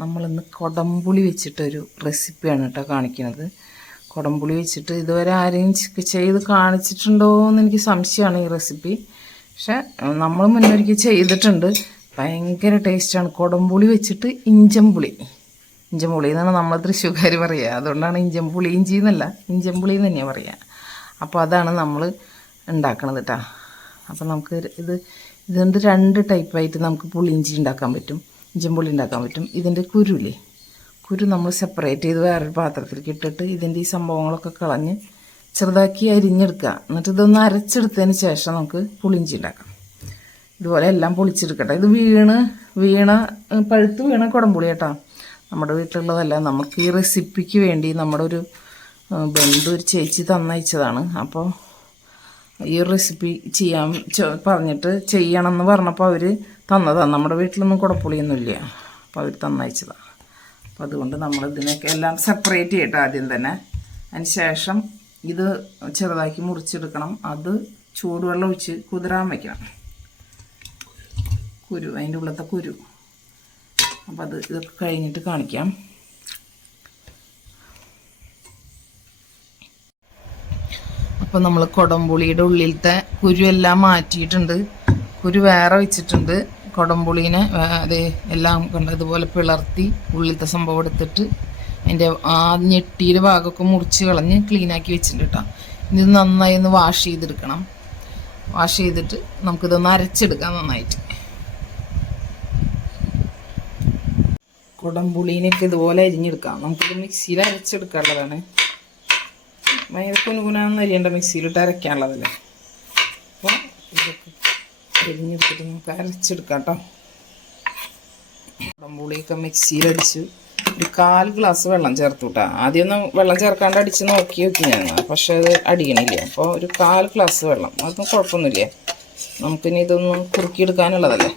നമ്മളിന്ന് കൊടംപുളി വെച്ചിട്ടൊരു റെസിപ്പിയാണ് കേട്ടോ കാണിക്കുന്നത്. കൊടംപുളി വെച്ചിട്ട് ഇതുവരെ ആരെയും ചെയ്ത് കാണിച്ചിട്ടുണ്ടോ എന്ന് എനിക്ക് സംശയമാണ് ഈ റെസിപ്പി. പക്ഷെ നമ്മൾ മുന്നൊരിക്കൽ ചെയ്തിട്ടുണ്ട്. ഭയങ്കര ടേസ്റ്റാണ്. കൊടംപുളി വെച്ചിട്ട് ഇഞ്ചംപുളി. ഇഞ്ചംപുളി എന്നാണ് നമ്മൾ തൃശ്ശൂർക്കാർ പറയുക അതുകൊണ്ടാണ് ഇഞ്ചംപുളി ഇഞ്ചി എന്നല്ല ഇഞ്ചംപുളി എന്ന് തന്നെയാണ് പറയുക അപ്പോൾ അതാണ് നമ്മൾ ഉണ്ടാക്കണത് കേട്ടോ അപ്പോൾ നമുക്ക് ഇത് ഇതുകൊണ്ട് രണ്ട് ടൈപ്പായിട്ട് നമുക്ക് പുളിയിഞ്ചി ഉണ്ടാക്കാൻ പറ്റും. ഇഞ്ചിമ്പുളി ഉണ്ടാക്കാൻ പറ്റും. ഇതിന്റെ കുരുല്ലേ കുരു നമ്മൾ സെപ്പറേറ്റ് ചെയ്ത് വേറൊരു പാത്രത്തിലേക്ക് ഇട്ടിട്ട് ഇതിന്റെ ഈ സംഭവങ്ങളൊക്കെ കളഞ്ഞ് ചെറുതാക്കി അരിഞ്ഞെടുക്കുക. എന്നിട്ട് ഇതൊന്ന് അരച്ചെടുത്തതിന് ശേഷം നമുക്ക് പുളിഞ്ചി ഉണ്ടാക്കാം. ഇതുപോലെ എല്ലാം പൊളിച്ചെടുക്കട്ടെ. ഇത് വീണ് വീണ പഴുത്ത് വീണ കുടംപുളി കേട്ടോ. നമ്മുടെ വീട്ടിലുള്ളതല്ല നമുക്ക് ഈ റെസിപ്പിക്ക് വേണ്ടി നമ്മുടെ ഒരു ബന്ധു ഒരു ചേച്ചി തന്നയച്ചതാണ്. അപ്പോൾ ഈ റെസിപ്പി ചെയ്യാൻ പറഞ്ഞിട്ട് ചെയ്യണം എന്ന് പറഞ്ഞപ്പോൾ അവർ തന്നതാണ് നമ്മുടെ വീട്ടിലൊന്നും കുടപ്പുളിയൊന്നുമില്ല. അപ്പോൾ അവർ തന്നയച്ചതാണ് അപ്പോൾ അതുകൊണ്ട് നമ്മൾ ഇതിനൊക്കെ എല്ലാം സെപ്പറേറ്റ് ചെയ്യട്ടെ ആദ്യം തന്നെ. അതിന് ശേഷം ഇത് ചെറുതാക്കി മുറിച്ചെടുക്കണം. അത് ചൂടുവെള്ളം ഒഴിച്ച് കുതിരാൻ വയ്ക്കണം കുരു അതിന്റെ ഉള്ളത്തെ കുരു. അപ്പോൾ അത് ഇതൊക്കെ കഴിഞ്ഞിട്ട് കാണിക്കാം. അപ്പോൾ നമ്മൾ കുടംപുളിയുടെ ഉള്ളിലത്തെ കുരു എല്ലാം മാറ്റിയിട്ടുണ്ട്. കുരു വേറെ വെച്ചിട്ടുണ്ട്. കൊടംപുളീനെ അത് എല്ലാം ഇതുപോലെ പിളർത്തി ഉള്ളിലത്തെ സംഭവം എടുത്തിട്ട് അതിന്റെ ആ ഞെട്ടിയുടെ ഭാഗമൊക്കെ മുറിച്ച് കളഞ്ഞ് ക്ലീനാക്കി വെച്ചിട്ടുണ്ട് കേട്ടോ ഇത് നന്നായി ഒന്ന് വാഷ് ചെയ്തെടുക്കണം. വാഷ് ചെയ്തിട്ട് നമുക്കിതൊന്ന് അരച്ചെടുക്കാം നന്നായിട്ട്. കുടംപുളീനൊക്കെ ഇതുപോലെ അരിഞ്ഞെടുക്കാം. നമുക്കിത് മിക്സിയിൽ അരച്ചെടുക്കാനുള്ളതാണ്. ഭയങ്കര കുനുകുനാന്ന് അരിയേണ്ട മിക്സിയിലിട്ട് അരയ്ക്കാനുള്ളതല്ലേ? അരിഞ്ഞെടുത്തിട്ട് നമുക്ക് അരച്ചെടുക്കാം കേട്ടോ പുളിയൊക്കെ മിക്സിയിൽ അടിച്ച് ഒരു കാൽ ഗ്ലാസ് വെള്ളം ചേർത്ത് വിട്ടാ ആദ്യമൊന്നും വെള്ളം ചേർക്കാണ്ട് അടിച്ച് നോക്കി നോക്കി ഞാൻ. പക്ഷെ അത് അടിയണില്ല. അപ്പോൾ ഒരു കാൽ ഗ്ലാസ് വെള്ളം. അതൊന്നും കുഴപ്പമൊന്നുമില്ല. നമുക്കിനി ഇതൊന്നും കുറുക്കിയെടുക്കാനുള്ളതല്ലേ?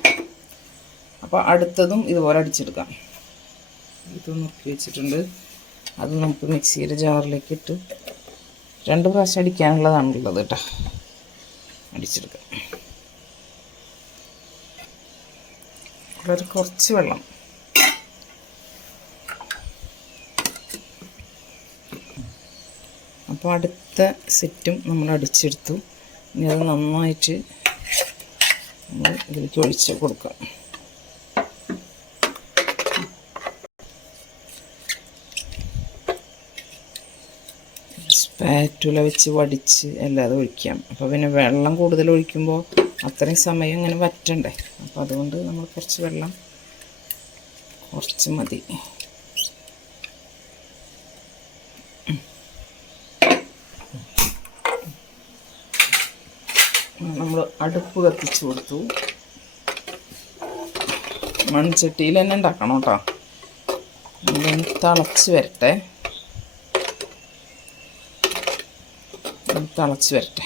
അപ്പോൾ അടുത്തതും ഇതുപോലെ അടിച്ചെടുക്കാം. ഇത് നുറുക്കി വെച്ചിട്ടുണ്ട്. അത് നമുക്ക് മിക്സിയുടെ ജാറിലേക്ക് ഇട്ട് രണ്ട് പ്രാവശ്യം അടിക്കാനുള്ളതാണുള്ളത് കേട്ടോ. അടിച്ചെടുക്കാം. വളരെ കുറച്ച് വെള്ളം. അപ്പോൾ അടുത്ത സെറ്റും നമ്മൾ അടിച്ചെടുത്തു. ഇനി അത് നന്നായിട്ട് നമ്മൾ ഇതിലേക്ക് ഒഴിച്ച് കൊടുക്കാം. സ്പാറ്റുല വെച്ച് വടിച്ച് അല്ലാതെ ഒഴിക്കാം. അപ്പോൾ പിന്നെ വെള്ളം കൂടുതൽ ഒഴിക്കുമ്പോൾ അത്രയും സമയം ഇങ്ങനെ വറ്റണ്ടേ? അപ്പോൾ അതുകൊണ്ട് നമ്മൾ കുറച്ച് വെള്ളം കുറച്ച് മതി. നമ്മൾ അടുപ്പ് കത്തിച്ച് കൊടുത്തു. മൺചട്ടിയിൽ തന്നെ ഉണ്ടാക്കണം കേട്ടോ. ഇതൊന്ന് തിളച്ച് വരട്ടെ. തിളച്ച് വരട്ടെ.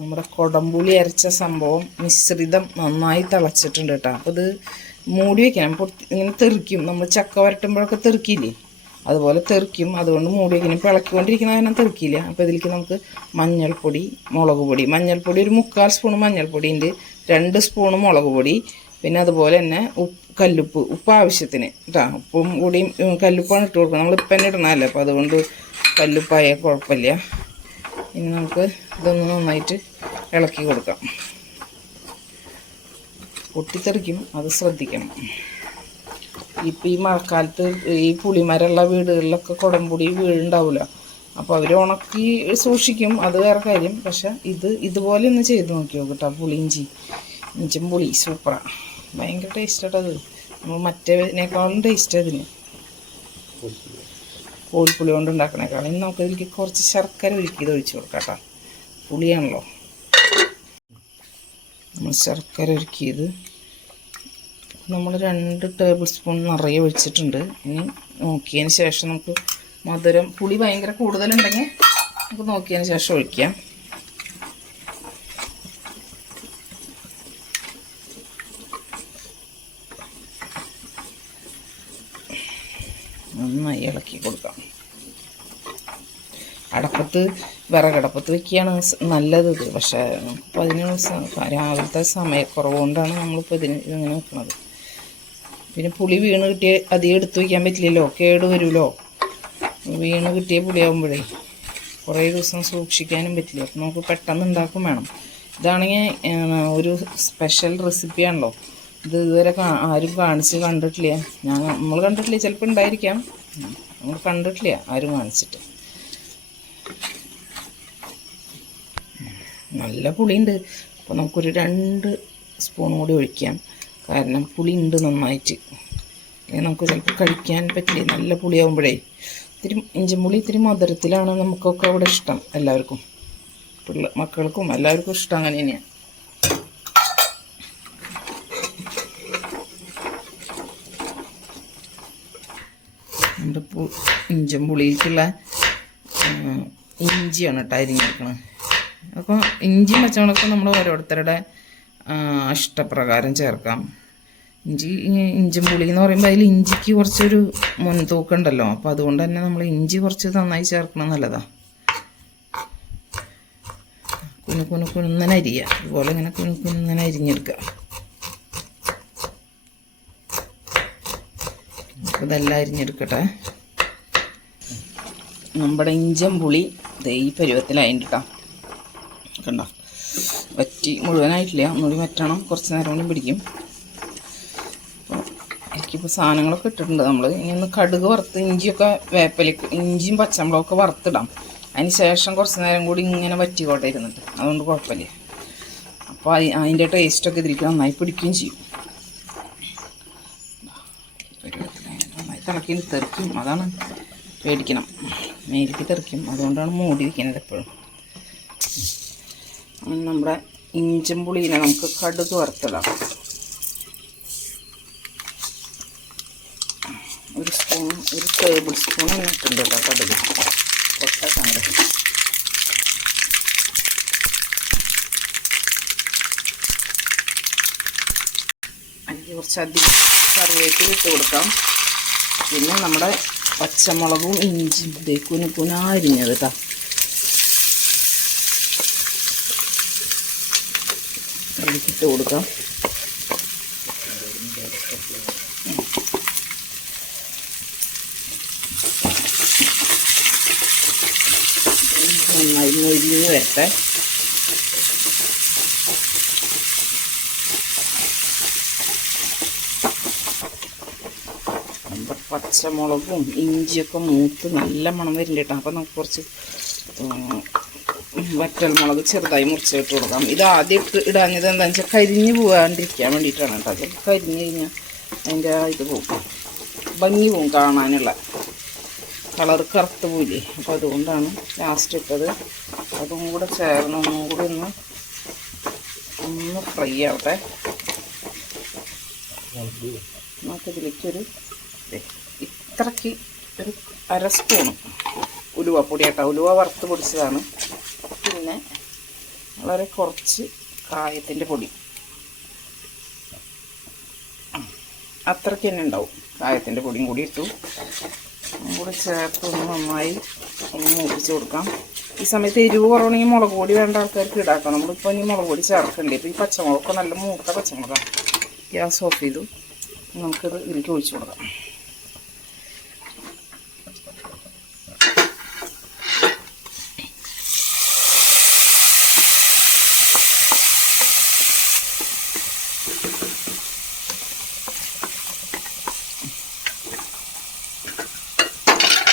നമ്മുടെ കൊടംപുളി അരച്ച സംഭവം മിശ്രിതം നന്നായി തിളച്ചിട്ടുണ്ട് കേട്ടോ. അപ്പോൾ ഇത് മൂടി വെക്കണം. ഇങ്ങനെ തെറിക്കും. നമ്മൾ ചക്ക വരട്ടുമ്പോഴൊക്കെ തെറിക്കില്ലേ? അതുപോലെ തെറിക്കും. അതുകൊണ്ട് മൂടി വെക്കണം. ഇപ്പോൾ ഇളക്കിക്കൊണ്ടിരിക്കുന്ന കാരണം തെറിക്കില്ല. അപ്പോൾ ഇതിലേക്ക് നമുക്ക് മഞ്ഞൾപ്പൊടി മുളക് പൊടി. മഞ്ഞൾപ്പൊടി ഒരു മുക്കാൽ സ്പൂൺ മഞ്ഞൾപ്പൊടി ഉണ്ട്. രണ്ട് സ്പൂൺ മുളക് പൊടി. പിന്നെ അതുപോലെ തന്നെ ഉപ്പ് കല്ലുപ്പ്. ഉപ്പ് ആവശ്യത്തിന്. കേട്ടോ. ഉപ്പും കൂടിയും കല്ലുപ്പാണ് ഇട്ട് കൊടുക്കുന്നത്. നമ്മൾ ഇപ്പം തന്നെ ഇടണമല്ലോ അപ്പോൾ അതുകൊണ്ട് കല്ലുപ്പായാൽ കുഴപ്പമില്ല. ഇനി നമുക്ക് ഇതൊന്ന് നന്നായിട്ട് ഇളക്കി കൊടുക്കാം. പൊട്ടിത്തെറിക്കും അത് ശ്രദ്ധിക്കണം. ഇപ്പം ഈ മഴക്കാലത്ത് ഈ പുളിമരമുള്ള വീടുകളിലൊക്കെ കുടംപുടി വീടുണ്ടാവില്ല അപ്പോൾ അവർ ഉണക്കി സൂക്ഷിക്കും അത് വേറെ കാര്യം. പക്ഷെ ഇത് ഇതുപോലെ ഒന്ന് ചെയ്ത് നോക്കിയോ കേട്ടോ പുളിയിഞ്ചി ഇഞ്ചും. പുളി സൂപ്പറാണ് ഭയങ്കര ടേസ്റ്റായിട്ടത് നമ്മൾ മറ്റേതിനേക്കാളും ടേസ്റ്റ് അതിന്. കോഴിപ്പുളി കൊണ്ട് ഉണ്ടാക്കണേക്കാളും ഇനി നമുക്ക് ഇതിലേക്ക് കുറച്ച് ശർക്കര ഉരുക്കിയത് ഒഴിച്ച് കൊടുക്കാം കേട്ടോ പുളിയാണല്ലോ. നമ്മൾ ശർക്കര ഉരുക്കിയത് നമ്മൾ രണ്ട് ടേബിൾ സ്പൂൺ നിറയെ ഒഴിച്ചിട്ടുണ്ട്. ഇനി നോക്കിയതിന് ശേഷം നമുക്ക് മധുരം പുളി ഭയങ്കര കൂടുതലുണ്ടെങ്കിൽ നമുക്ക് നോക്കിയതിന് ശേഷം ഒഴിക്കാം. നന്നായി ഇളക്കി കൊടുക്കാം. അടപ്പത്ത് വിറകടപ്പത്ത് വെക്കുകയാണ് നല്ലത് പക്ഷേ ഇപ്പോൾ അതിന് രാവിലത്തെ സമയക്കുറവ് കൊണ്ടാണ് നമ്മളിപ്പോൾ ഇതിന് ഇതിങ്ങനെ വെക്കുന്നത് പിന്നെ പുളി വീണ് കിട്ടിയ അധികം എടുത്ത് വയ്ക്കാൻ പറ്റില്ലല്ലോ കേട് വരുമല്ലോ. വീണ് കിട്ടിയ പുളിയാകുമ്പോഴേ കുറേ ദിവസം സൂക്ഷിക്കാനും പറ്റില്ല. അപ്പം നമുക്ക് പെട്ടെന്ന് ഉണ്ടാക്കും വേണം. ഇതാണെങ്കിൽ ഒരു സ്പെഷ്യൽ റെസിപ്പിയാണല്ലോ ഇത് ഇതുവരെ ആരും കാണിച്ച് കണ്ടിട്ടില്ല. ഞാൻ നമ്മൾ കണ്ടിട്ടില്ല. ചിലപ്പോൾ ഉണ്ടായിരിക്കാം. നമ്മൾ കണ്ടിട്ടില്ല ആരും കാണിച്ചിട്ട്. നല്ല പുളിയുണ്ട്. അപ്പോൾ നമുക്കൊരു രണ്ട് സ്പൂൺ കൂടി ഒഴിക്കാം. കാരണം പുളി ഉണ്ട് നന്നായിട്ട് നമുക്ക് ചിലപ്പോൾ കഴിക്കാൻ പറ്റില്ല. നല്ല പുളിയാകുമ്പോഴേ ഇത്തിരി ഇഞ്ചിമുളി ഇത്തിരി മധുരത്തിലാണ് നമുക്കൊക്കെ അവിടെ ഇഷ്ടം എല്ലാവർക്കും. പിള്ള മക്കൾക്കും എല്ലാവർക്കും ഇഷ്ടം അങ്ങനെ തന്നെയാണ് നമ്മുടെ പു ഇഞ്ചും പുളിയിലേക്കുള്ള ഇഞ്ചിയാണ് കേട്ടോ അരിഞ്ഞിരിക്കണം അപ്പോൾ ഇഞ്ചി പച്ചമുളകൊക്കെ നമ്മൾ ഓരോരുത്തരുടെ ഇഷ്ടപ്രകാരം ചേർക്കാം. ഇഞ്ചി ഇഞ്ചും പുളി എന്ന് പറയുമ്പോൾ അതിൽ ഇഞ്ചിക്ക് കുറച്ചൊരു മുൻതൂക്കുണ്ടല്ലോ അപ്പോൾ അതുകൊണ്ട് തന്നെ നമ്മൾ ഇഞ്ചി കുറച്ച് നന്നായി ചേർക്കണം നല്ലതാണ് കുനു കുനു കുന്നനെ അരിയുക അതുപോലെ ഇങ്ങനെ കുനു കുന്നനെ അരിഞ്ഞെടുക്കുക ഇതെല്ലാം അരിഞ്ഞെടുക്കട്ടെ. നമ്മുടെ ഇഞ്ചം പുളി ദേ ഈ പരുവത്തിലായിട്ട് കേട്ടോ കണ്ടോ? വറ്റി മുഴുവനായിട്ടില്ല. ഒന്നുകൂടി വറ്റണം. കുറച്ച് നേരം കൂടി പിടിക്കും. അപ്പോൾ എനിക്കിപ്പോൾ സാധനങ്ങളൊക്കെ ഇട്ടിട്ടുണ്ട് നമ്മൾ ഇനി ഒന്ന് കടുക് വറുത്ത് ഇഞ്ചിയൊക്കെ വേപ്പലേക്ക് ഇഞ്ചിയും പച്ചമുളകും ഒക്കെ വറുത്തിടാം. അതിന് ശേഷം കുറച്ച് നേരം കൂടി ഇങ്ങനെ വറ്റിക്കോട്ടെ ഇരുന്നിട്ട്. അതുകൊണ്ട് കുഴപ്പമില്ല. അപ്പോൾ അതിന്റെ ടേസ്റ്റൊക്കെ ഇതിലേക്ക് നന്നായി പിടിക്കുകയും ചെയ്യും. നന്നായി തിളക്കി തെറിക്കും അതാണ് പേടിക്കണം. മേലേക്ക് തെറിക്കും. അതുകൊണ്ടാണ് മൂടി വയ്ക്കുന്നത് എപ്പോഴും. നമ്മുടെ ഇഞ്ചും പുളീനെ നമുക്ക് കടുക് വറുത്തിടാം. ഒരു സ്പൂൺ ഒരു ടേബിൾ സ്പൂൺ ഇട്ടിട്ടുണ്ട് കേട്ടോ കടുക്. ഒട്ട കണ്ടത് അതിന് കുറച്ചധികം കറിവേപ്പിൽ ഇട്ട് കൊടുക്കാം. പിന്നെ നമ്മുടെ പച്ചമുളകും ഇഞ്ചിയും ദേ കുനു കുന അരിഞ്ഞത് കേട്ടോ ഇട്ട് കൊടുക്കാം. നന്നായി മൊരിഞ്ഞ് വരട്ടെ നമ്മുടെ പച്ചമുളകും ഇഞ്ചിയൊക്കെ മൂത്ത് നല്ല മണം വരുന്നുണ്ട് കേട്ടോ. അപ്പം നമുക്ക് കുറച്ച് ഉം, വറ്റൽ മുളക് ചെറുതായി മുറിച്ചിട്ട് കൊടുക്കാം. ഇത് ആദ്യം ഇട്ട് ഇടാഞ്ഞത് എന്താണെന്ന് വെച്ചാൽ കരിഞ്ഞ് പോകാണ്ടിരിക്കാൻ വേണ്ടിയിട്ടാണ് കേട്ടോ. അത് കരിഞ്ഞ് കഴിഞ്ഞാൽ അതിന്റെ ഇത് പോകും ഭംഗി പോകും കാണാനുള്ള. കളർ കറുത്ത് പോയില്ലേ അപ്പോൾ അതുകൊണ്ടാണ് ലാസ്റ്റ് ഇട്ടത്. അതും കൂടെ ചേർന്ന് ഒന്നും കൂടി ഒന്ന് ഒന്ന് ഫ്രൈ ആവട്ടെ. നമുക്കിതിലേക്കൊരു ദേ ഇത്രയ്ക്ക് ഒരു അര സ്പൂണ് പൊടി കേട്ടോ ഉലുവ വറുത്ത് പൊടിച്ചതാണ്. പിന്നെ വളരെ കുറച്ച് കായത്തിന്റെ പൊടി. അത്രയ്ക്ക് തന്നെ ഉണ്ടാവും. കായത്തിന്റെ പൊടിയും കൂടി ഇട്ടു. കൂടി ചേർത്ത് ഒന്ന് നന്നായി ഒന്ന് മൂപ്പിച്ച് കൊടുക്കാം. ഈ സമയത്ത് എരിവ് കുറവാണെങ്കിൽ മുളക് പൊടി വേണ്ട ആൾക്കാർക്ക് ഇടാക്കാം നമ്മളിപ്പോൾ ഇനി മുളക് പൊടി ചേർക്കണ്ടേ? ഇപ്പോൾ ഈ പച്ചമുളകൊക്കെ നല്ല മൂത്ത പച്ചമുളകാണ്. ഗ്യാസ് ഓഫ് ചെയ്തു. നമുക്കിത് ഇതിലേക്ക് ഒഴിച്ചു കൊടുക്കാം.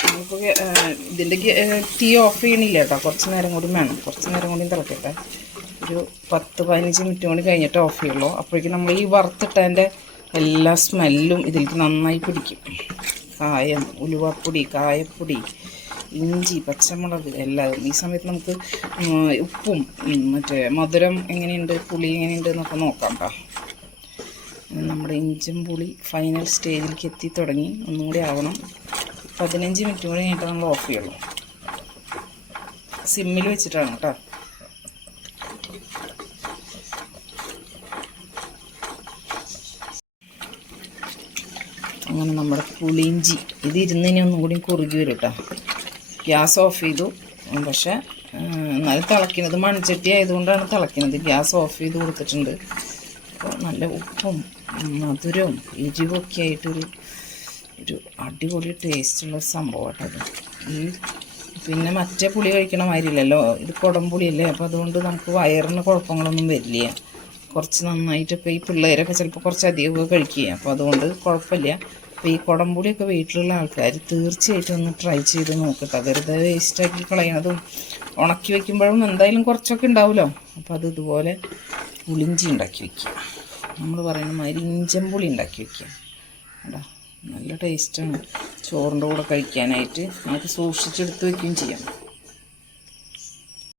നമുക്ക് ഇതിന്റെ തീ ഓഫ് ചെയ്യണില്ല കേട്ടോ കുറച്ച് നേരം കൂടി വേണം. കുറച്ച് നേരം കൂടി തിളക്കട്ടെ. ഒരു പത്ത് പതിനഞ്ച് മിനിറ്റ് കൂടി കഴിഞ്ഞിട്ട് ഓഫ് ചെയ്യുള്ളൂ. അപ്പോഴേക്കും നമ്മൾ ഈ വറുത്തിട്ടതിന്റെ എല്ലാ സ്മെല്ലും ഇതിലേക്ക് നന്നായി പിടിക്കും. കായം ഉലുവപ്പൊടി കായപ്പൊടി ഇഞ്ചി പച്ചമുളക് എല്ലാം ഈ സമയത്ത് നമുക്ക് ഉപ്പും മറ്റേ മധുരം എങ്ങനെയുണ്ട് പുളി എങ്ങനെയുണ്ട് എന്നൊക്കെ നോക്കാം കേട്ടോ നമ്മുടെ ഇഞ്ചും പുളി ഫൈനൽ സ്റ്റേജിലേക്ക് എത്തി തുടങ്ങി. ഒന്നും കൂടി ആവണം. പതിനഞ്ച് മിനിറ്റ് കൂടി കഴിഞ്ഞിട്ട് നമ്മൾ ഓഫ് ചെയ്യുള്ളൂ. സിമ്മിൽ വെച്ചിട്ടാണ് കേട്ടോ. അങ്ങനെ നമ്മുടെ പുളിയിഞ്ചി ഇത് ഇരുന്നിനി ഒന്നും കൂടി കുറുകി വരും കേട്ടോ. ഗ്യാസ് ഓഫ് ചെയ്തു. പക്ഷേ എന്നാലും തിളയ്ക്കുന്നത് മൺചട്ടി ആയതുകൊണ്ടാണ് തിളയ്ക്കുന്നത്. ഗ്യാസ് ഓഫ് ചെയ്ത് കൊടുത്തിട്ടുണ്ട്. നല്ല ഉപ്പും മധുരവും എരിവൊക്കെ ആയിട്ടൊരു ഒരു അടിപൊളി ടേസ്റ്റുള്ള സംഭവം കേട്ടത് ഈ പിന്നെ മറ്റേ പുളി കഴിക്കണ മാതിരില്ലല്ലോ ഇത് കുടംപുളിയല്ലേ അപ്പോൾ അതുകൊണ്ട് നമുക്ക് വയറിന് കുഴപ്പങ്ങളൊന്നും വരില്ല. കുറച്ച് നന്നായിട്ടൊക്കെ ഈ പിള്ളേരൊക്കെ ചിലപ്പോൾ കുറച്ച് അധികമൊക്കെ കഴിക്കുക. അപ്പോൾ അതുകൊണ്ട് കുഴപ്പമില്ല. അപ്പോൾ ഈ കുടംപുളിയൊക്കെ വീട്ടിലുള്ള ആൾക്കാർ തീർച്ചയായിട്ടും ഒന്ന് ട്രൈ ചെയ്ത് നോക്കട്ടെ. വെറുതെ വേസ്റ്റാക്കി കളയണതും ഉണക്കി വെക്കുമ്പോഴും എന്തായാലും കുറച്ചൊക്കെ ഉണ്ടാവുമല്ലോ. അപ്പോൾ അത് ഇതുപോലെ പുളിഞ്ചി ഉണ്ടാക്കി വെക്കുക. നമ്മൾ പറയുന്ന മാതിരി പുളി ഉണ്ടാക്കി വെക്കുക. കേട്ടോ നല്ല ടേസ്റ്റാണ് ചോറിന്റെ കൂടെ കഴിക്കാനായിട്ട് നമുക്ക് സൂക്ഷിച്ചെടുത്ത് വെക്കുകയും ചെയ്യാം.